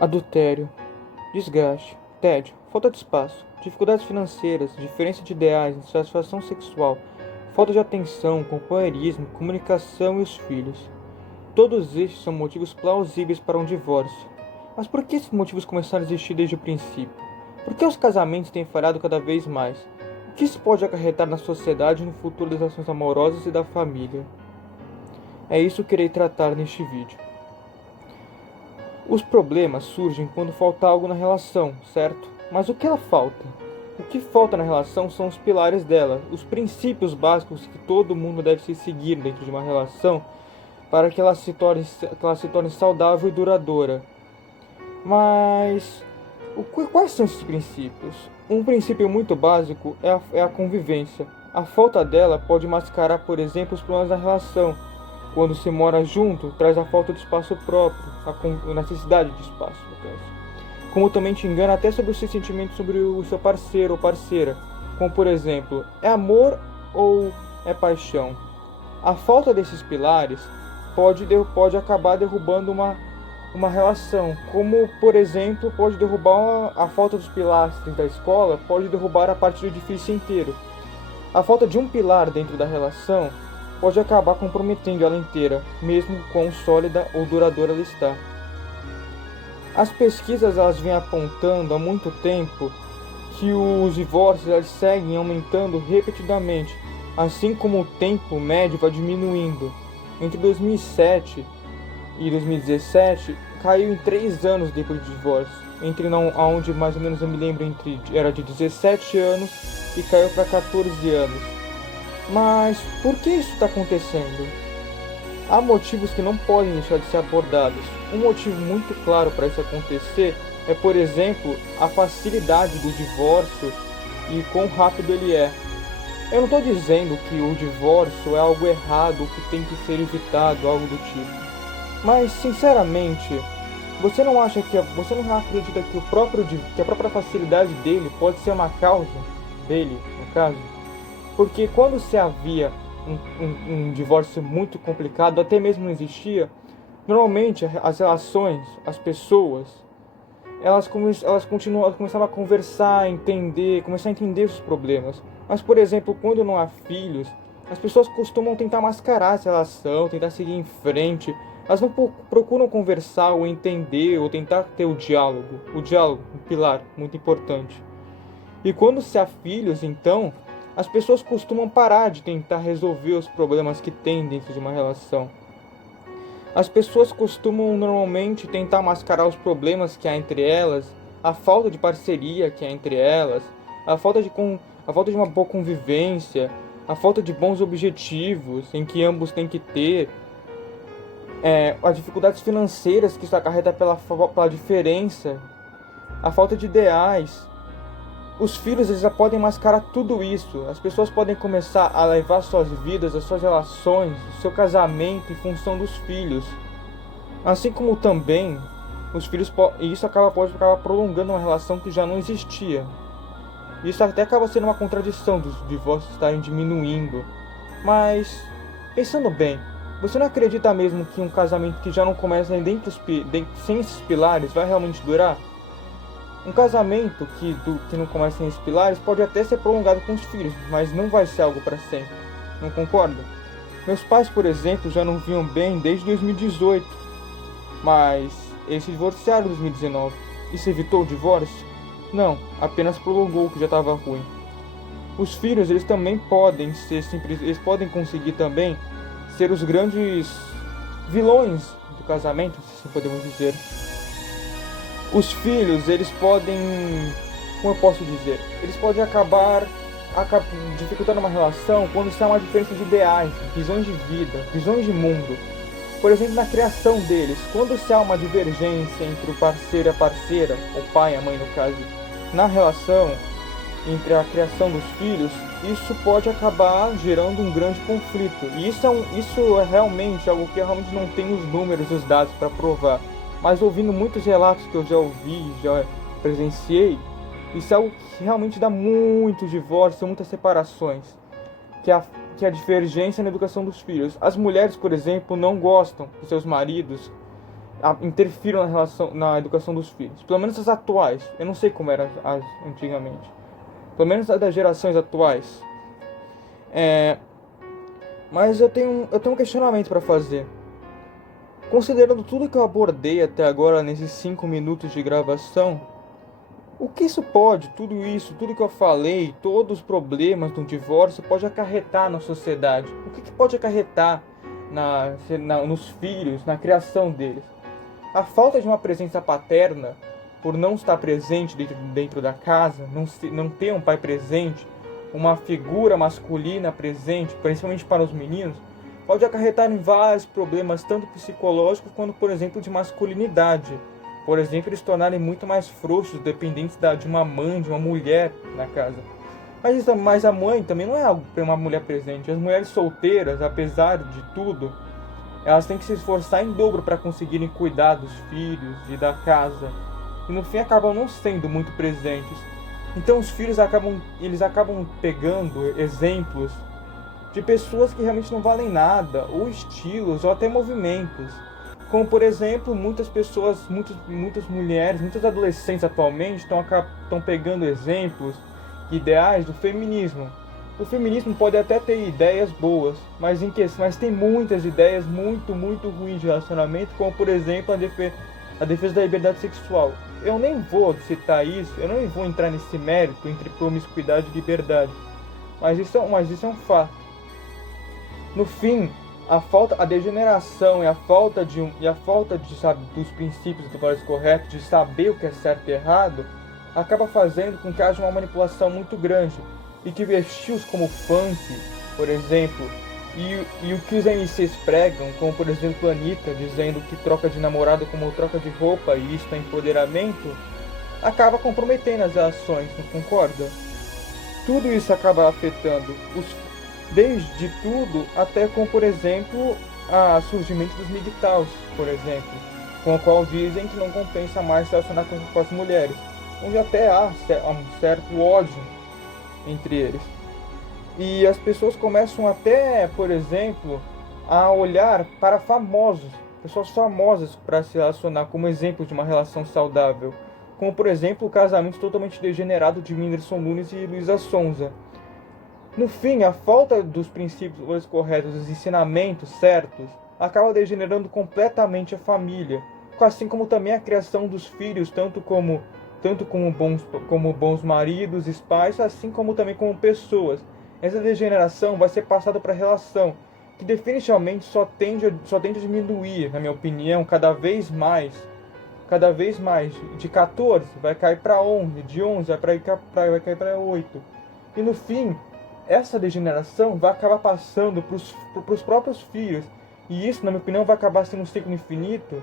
Adultério, desgaste, tédio, falta de espaço, dificuldades financeiras, diferença de ideais, insatisfação sexual, falta de atenção, companheirismo, comunicação e os filhos. Todos estes são motivos plausíveis para um divórcio. Mas por que esses motivos começaram a existir desde o princípio? Por que os casamentos têm falhado cada vez mais? O que isso pode acarretar na sociedade e no futuro das relações amorosas e da família? É isso que irei tratar neste vídeo. Os problemas surgem quando falta algo na relação, certo? Mas o que ela falta? O que falta na relação são os pilares dela, os princípios básicos que todo mundo deve se seguir dentro de uma relação para que ela se torne saudável e duradoura. Mas quais são esses princípios? Um princípio muito básico é a convivência. A falta dela pode mascarar, por exemplo, os problemas da relação. Quando se mora junto, traz a falta de espaço próprio, a necessidade de espaço, no caso. Como também te engana até sobre os seus sentimentos sobre o seu parceiro ou parceira. Como, por exemplo, é amor ou é paixão? A falta desses pilares pode acabar derrubando uma relação. Como, por exemplo, pode derrubar a falta dos pilastros da escola, pode derrubar a parte do edifício inteiro. A falta de um pilar dentro da relação pode acabar comprometendo ela inteira, mesmo quão sólida ou duradoura ela está. As pesquisas elas vêm apontando há muito tempo que os divórcios eles seguem aumentando repetidamente, assim como o tempo médio vai diminuindo. Entre 2007 e 2017, caiu em 3 anos depois do divórcio, onde mais ou menos eu me lembro era de 17 anos e caiu para 14 anos. Mas por que isso está acontecendo? Há motivos que não podem deixar de ser abordados. Um motivo muito claro para isso acontecer é, por exemplo, a facilidade do divórcio e quão rápido ele é. Eu não estou dizendo que o divórcio é algo errado ou que tem que ser evitado, algo do tipo. Mas, sinceramente, você não acredita que a própria facilidade dele pode ser uma causa dele, no caso? Porque quando se havia um divórcio muito complicado, até mesmo não existia, normalmente as relações, as pessoas, elas começavam a conversar, começar a entender os problemas. Mas, por exemplo, quando não há filhos, as pessoas costumam tentar mascarar essa relação, tentar seguir em frente. Elas não procuram conversar ou entender ou tentar ter o diálogo. O diálogo, um pilar muito importante. E quando se há filhos, então, as pessoas costumam parar de tentar resolver os problemas que têm dentro de uma relação. As pessoas costumam normalmente tentar mascarar os problemas que há entre elas, a falta de parceria que há entre elas, a falta de uma boa convivência, a falta de bons objetivos em que ambos têm que ter, as dificuldades financeiras que isso acarreta pela diferença, a falta de ideais. Os filhos eles já podem mascarar tudo isso. As pessoas podem começar a levar suas vidas, as suas relações, o seu casamento em função dos filhos. Assim como também os filhos e isso pode acabar prolongando uma relação que já não existia. Isso até acaba sendo uma contradição dos divórcios estarem diminuindo. Mas, pensando bem, você não acredita mesmo que um casamento que já não começa sem esses pilares vai realmente durar? Um casamento que não começa sem esses pilares pode até ser prolongado com os filhos, mas não vai ser algo para sempre. Não concorda? Meus pais, por exemplo, já não vinham bem desde 2018, mas eles se divorciaram em 2019. Isso evitou o divórcio? Não, apenas prolongou o que já estava ruim. Os filhos, eles também podem eles podem conseguir também ser os grandes vilões do casamento, se assim podemos dizer. Os filhos, eles podem, como eu posso dizer, eles podem acabar dificultando uma relação quando se há uma diferença de ideais, visões de vida, visões de mundo. Por exemplo, na criação deles, quando se há uma divergência entre o parceiro e a parceira, o pai e a mãe no caso, na relação entre a criação dos filhos, isso pode acabar gerando um grande conflito. E isso é realmente algo que eu realmente não tenho os números, os dados para provar. Mas ouvindo muitos relatos que eu já ouvi, já presenciei, isso é algo que realmente dá muitos divórcios, muitas separações. Que é a divergência na educação dos filhos. As mulheres, por exemplo, não gostam dos seus maridos interfiram na educação dos filhos. Pelo menos as atuais. Eu não sei como eram as antigamente. Pelo menos as das gerações atuais. Mas eu tenho um questionamento para fazer. Considerando tudo que eu abordei até agora nesses 5 minutos de gravação, o que isso pode, tudo isso, tudo que eu falei, todos os problemas do divórcio pode acarretar na sociedade? O que pode acarretar nos filhos, na criação deles? A falta de uma presença paterna, por não estar presente dentro da casa, não ter um pai presente, uma figura masculina presente, principalmente para os meninos, pode acarretar em vários problemas, tanto psicológicos quanto, por exemplo, de masculinidade. Por exemplo, eles se tornarem muito mais frouxos, dependentes de uma mãe, de uma mulher na casa. Mas a mãe também não é algo para uma mulher presente. As mulheres solteiras, apesar de tudo, elas têm que se esforçar em dobro para conseguirem cuidar dos filhos e da casa. E no fim acabam não sendo muito presentes. Então os filhos acabam pegando exemplos de pessoas que realmente não valem nada, ou estilos, ou até movimentos. Como, por exemplo, muitas pessoas, muitas mulheres, muitos adolescentes atualmente estão pegando exemplos, ideais do feminismo. O feminismo pode até ter ideias boas, mas tem muitas ideias muito ruins de relacionamento, como, por exemplo, a defesa da liberdade sexual. Eu nem vou citar isso, eu nem vou entrar nesse mérito entre promiscuidade e liberdade. Mas isso é um fato. No fim, a degeneração e a falta dos princípios do valores corretos, de saber o que é certo e errado, acaba fazendo com que haja uma manipulação muito grande e que estilos como o funk, por exemplo, e o que os MCs pregam, como por exemplo a Anitta dizendo que troca de namorado como troca de roupa e isso é empoderamento, acaba comprometendo as relações, não concorda? Tudo isso acaba afetando desde tudo até com, por exemplo, o surgimento dos MGTOWs, por exemplo, com o qual dizem que não compensa mais se relacionar com as mulheres, onde até há um certo ódio entre eles. E as pessoas começam até, por exemplo, a olhar para pessoas famosas para se relacionar como exemplo de uma relação saudável, como por exemplo o casamento totalmente degenerado de Whindersson Nunes e Luísa Sonza. No fim, a falta dos princípios corretos, dos ensinamentos certos, acaba degenerando completamente a família, assim como também a criação dos filhos, tanto como bons maridos e pais, assim como também como pessoas. Essa degeneração vai ser passada para a relação, que definitivamente só tende a diminuir, na minha opinião, cada vez mais. De 14 vai cair para 11, de 11 vai cair para 8. E no fim, essa degeneração vai acabar passando para os próprios filhos. E isso, na minha opinião, vai acabar sendo um ciclo infinito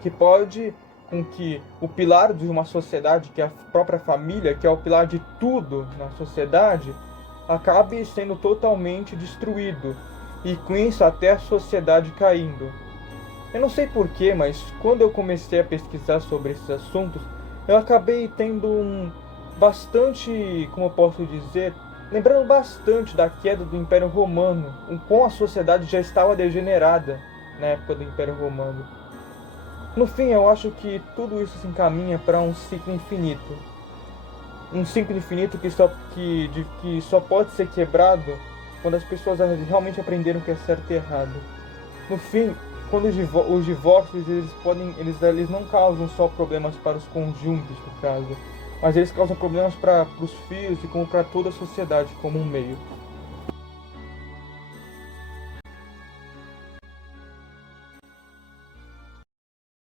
que pode com que o pilar de uma sociedade, que é a própria família, que é o pilar de tudo na sociedade, acabe sendo totalmente destruído. E com isso até a sociedade caindo. Eu não sei porquê, mas quando eu comecei a pesquisar sobre esses assuntos, eu acabei tendo bastante, como eu posso dizer, lembrando bastante da queda do Império Romano, como a sociedade já estava degenerada na época do Império Romano. No fim, eu acho que tudo isso se encaminha para um ciclo infinito. Um ciclo infinito que só pode ser quebrado quando as pessoas realmente aprenderam o que é certo e errado. No fim, quando os divórcios eles não causam só problemas para os conjuntos do caso, mas eles causam problemas para os filhos e como para toda a sociedade como um meio.